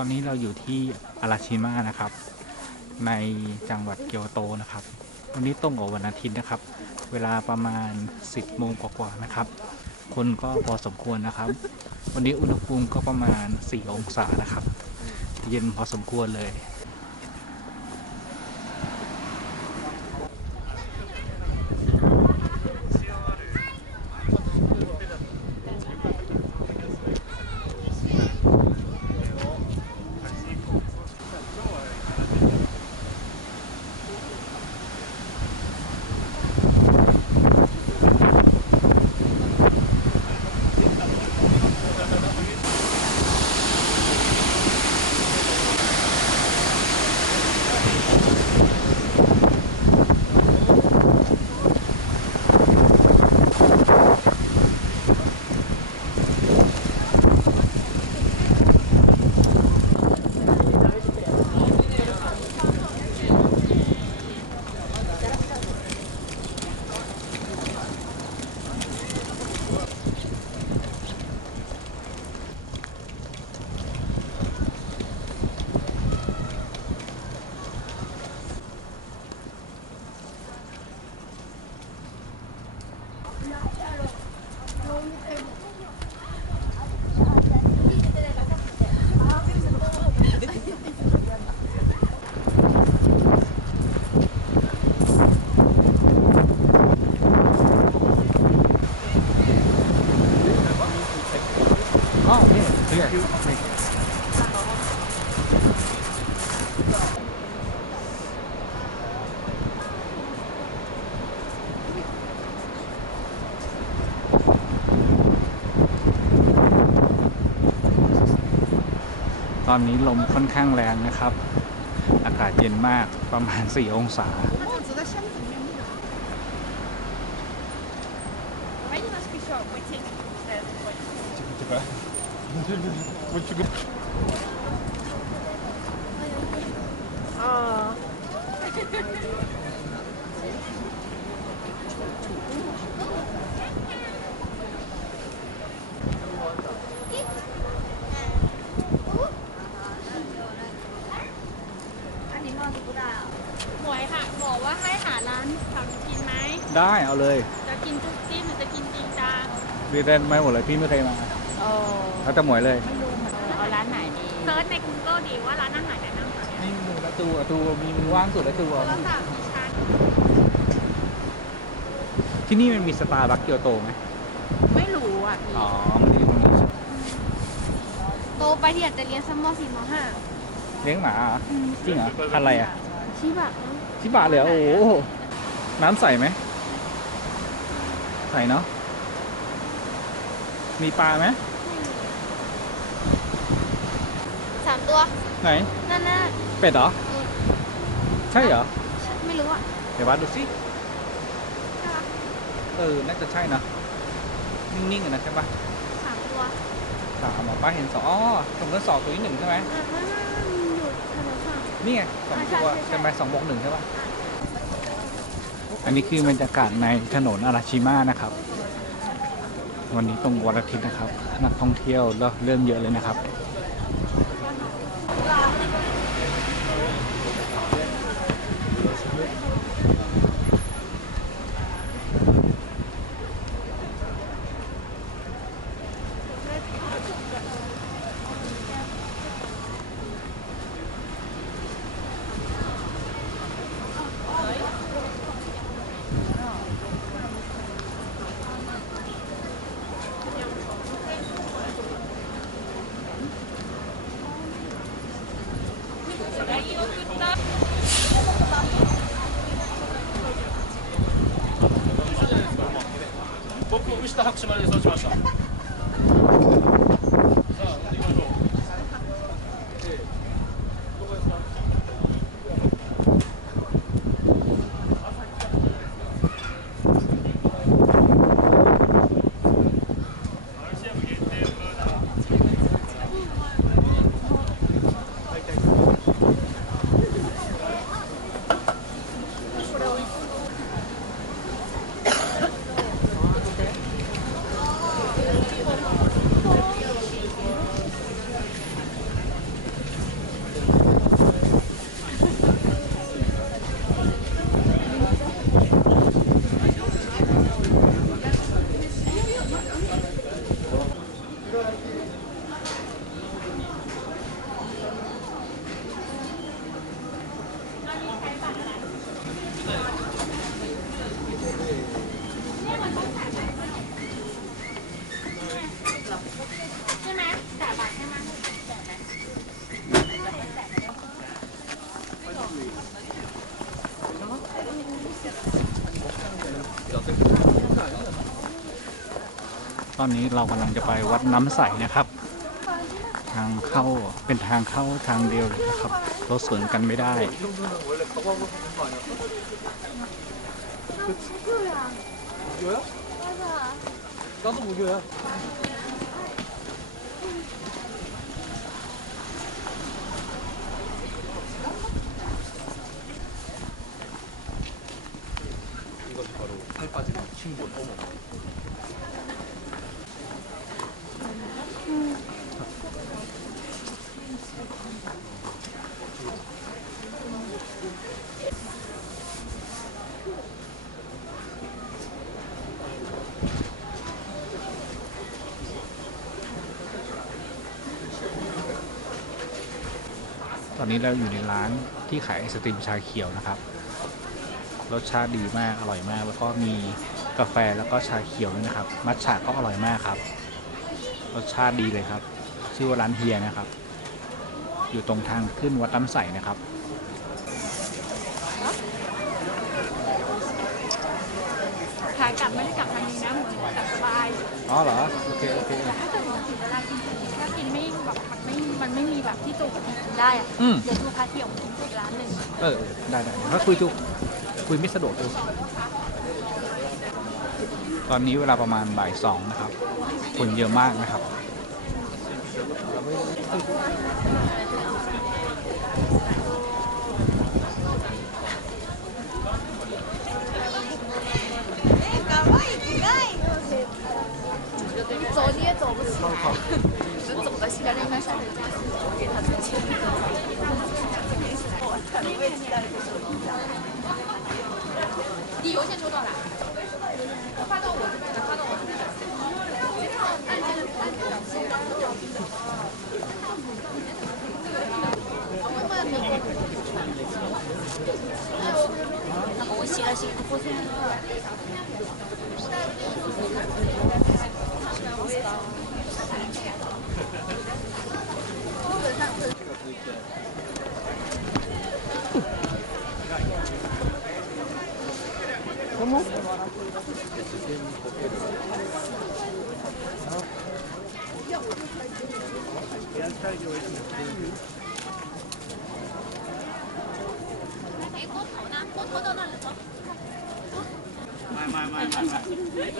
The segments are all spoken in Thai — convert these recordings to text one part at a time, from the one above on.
ตอนนี้เราอยู่ที่อาราชิมานะครับ ในจังหวัดเกียวโตนะครับ วันนี้ตรงกับวันอาทิตย์นะครับ เวลาประมาณ 10โมงกว่าๆนะครับ คนก็พอสมควรนะครับ วันนี้อุณหภูมิก็ประมาณ 4 องศานะครับ เย็นพอสมควรเลย ตอนนี้ลมค่อนข้างแรงนะครับ อากาศเย็นมากประมาณ 4 องศา อ๋ออันนี้มอสุกุดาหมวยค่ะบอกว่าให้หาร้านแถวนี้กินไหมได้เอาเลย จะกินจุ๊บจิ๊บหรือจะกินจริงจังพี่ได้ไม่หมดเลยพี่ไม่เคยมา โอ้เขาจะหมวยเลย เอาร้านไหนดีเซิร์ชใน Google ดีว่าร้านอาหารไหนนั่งนี่มือละตัวตัวมีมือว่างสุดละตัวโทรศัพท์ดิฉันที่นี่มันมีสตาร์บัคเกียวโตไหมไม่รู้อะพี่อ๋อมันมีตรงนี้โตไปที่อาจจะเรียนซัมมอสี่มอห้าเลี้ยงหมาเหรอจริงเหรอพันธุ์อะไรอะชิบะเนอะชิบะเลยเหรอโอ้โหน้ำใสไหมใสเนาะมีปลาไหม สามตัว ไหน นั่นน่ะเป็ดเหรอเออใช่เหรอ ไม่รู้อะ เดี๋ยววัดดูสิใช่ปะเออ น่าจะใช่นะ นิ่งๆอะนะใช่ปะสามตัวสามหมอป้าเห็นสองอ๋อตรงนั้นสองตัวนี้หนึ่งใช่ไหมอะนั่นน่ะมันอยู่ถนนฝั่งนี่ไงสองอ่าใช่ตัวใช่ใช่ใช่ไหมสองบวกหนึ่งใช่ปะอันนี้คือบรรยากาศในถนนอาราชิมานะครับ วันนี้ตรงวันอาทิตย์นะครับ นักท่องเที่ยวเริ่มเยอะเลยนะครับ した拍手まで予想しました ตอนนี้เรากำลังจะไปวัดน้ำใสนะครับ ทางเข้าเป็นทางเข้าทางเดียวเลยนะครับรถสวนกันไม่ได้ 나도 무교야. 이것이 바로 살 빠지는 친구 어머. นนี้เราอยู่ในร้านที่ขายไอศครีมชาเขียวนะครับ รสชาติดีมาก อร่อยมาก แล้วก็มีกาแฟแล้วก็ชาเขียวด้วยนะครับ มัทฉะก็อร่อยมากครับ รสชาติดีเลยครับ ชื่อว่าร้านเฮียนะครับ อยู่ตรงทางขึ้นวัดน้ำใสนะครับ ขา กลับไม่ได้กลับทางนี้นะเหมือนกลับสบายอ๋อเหรอ โอเค โอเค แต่ถ้าเกิดถึงเวลากินถ้ากินไม่แบบมันไม่มันไม่มีแบบที่ตูกับที่กินได้อะอืม เดี๋ยวดูพาเที่ยวกินอีกร้านหนึ่งเออ ได้ได้ถ้าคุยทุกคุยไม่สะดวกดูตอนนี้เวลาประมาณบ่ายสองนะครับ คนเยอะมากนะครับ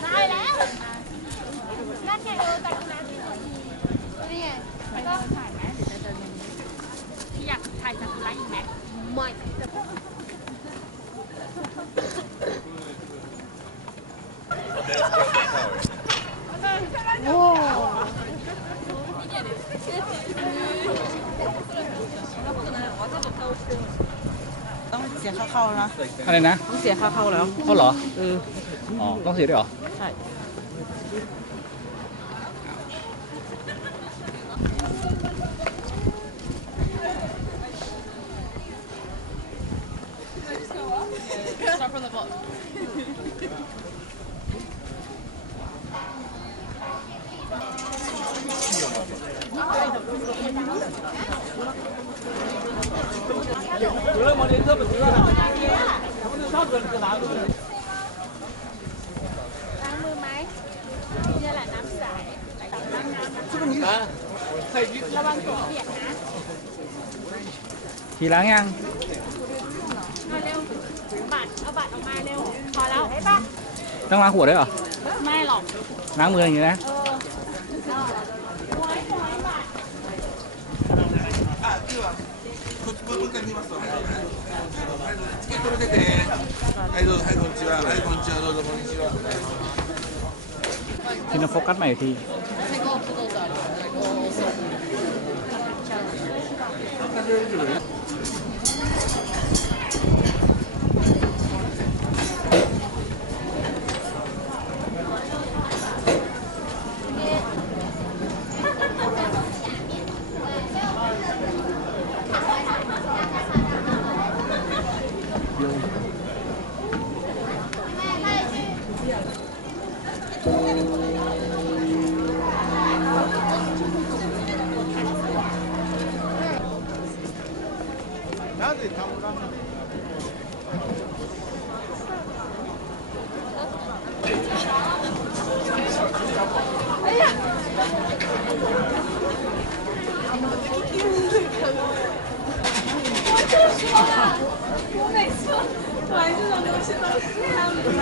ได้แล้วนั่นไงเออแต่ตรงนั้นนี่ไง ไปเดินถ่ายไหมหรือจะเดินอย่างนี้พี่อยากถ่ายซากุระอีกไหม ไม่โอ้ ต้อง เสียค่าเข้าแล้วนะอะไรนะต้องเสียค่าเข้าแล้วเขาเหรอเอออ๋อต้องเสียด้วยเหรอใช่ ล้างมือไหมนี่แหละน้ำใสล้างน้ำนะระวังตัวเปียกนะทีล้างยังมาเร็วบัตรเอาบัตรออกมาเร็วพอแล้วให้ปะต้องล้างหัวด้วยเหรอ ไม่หรอกล้างมืออย่างนี้นะ เออไว้ไว้บัตร もう一ます。チケット出て。はい、どうぞ、はい、こんにちは。はい、こんにちは、どうぞ、こんにちは。Pinopokan này ở trên. 我就说嘛，我每次玩这种游戏都是这样子的。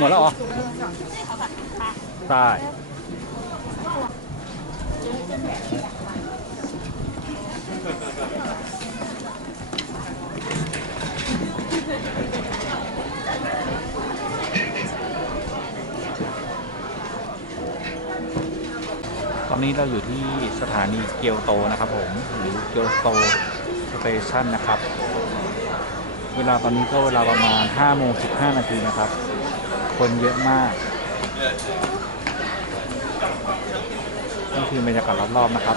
หมดแล้วเหรอใช่ตอนนี้เราอยู่ที่สถานีเกียวโตนะครับ ผมหรือเกียวโตสเตชันนะครับ เวลาตอนนี้ก็เวลาประมาณ5โมง15 นาทีนะครับ คนเยอะมากนี่คือบรรยากาศรอบๆนะครับ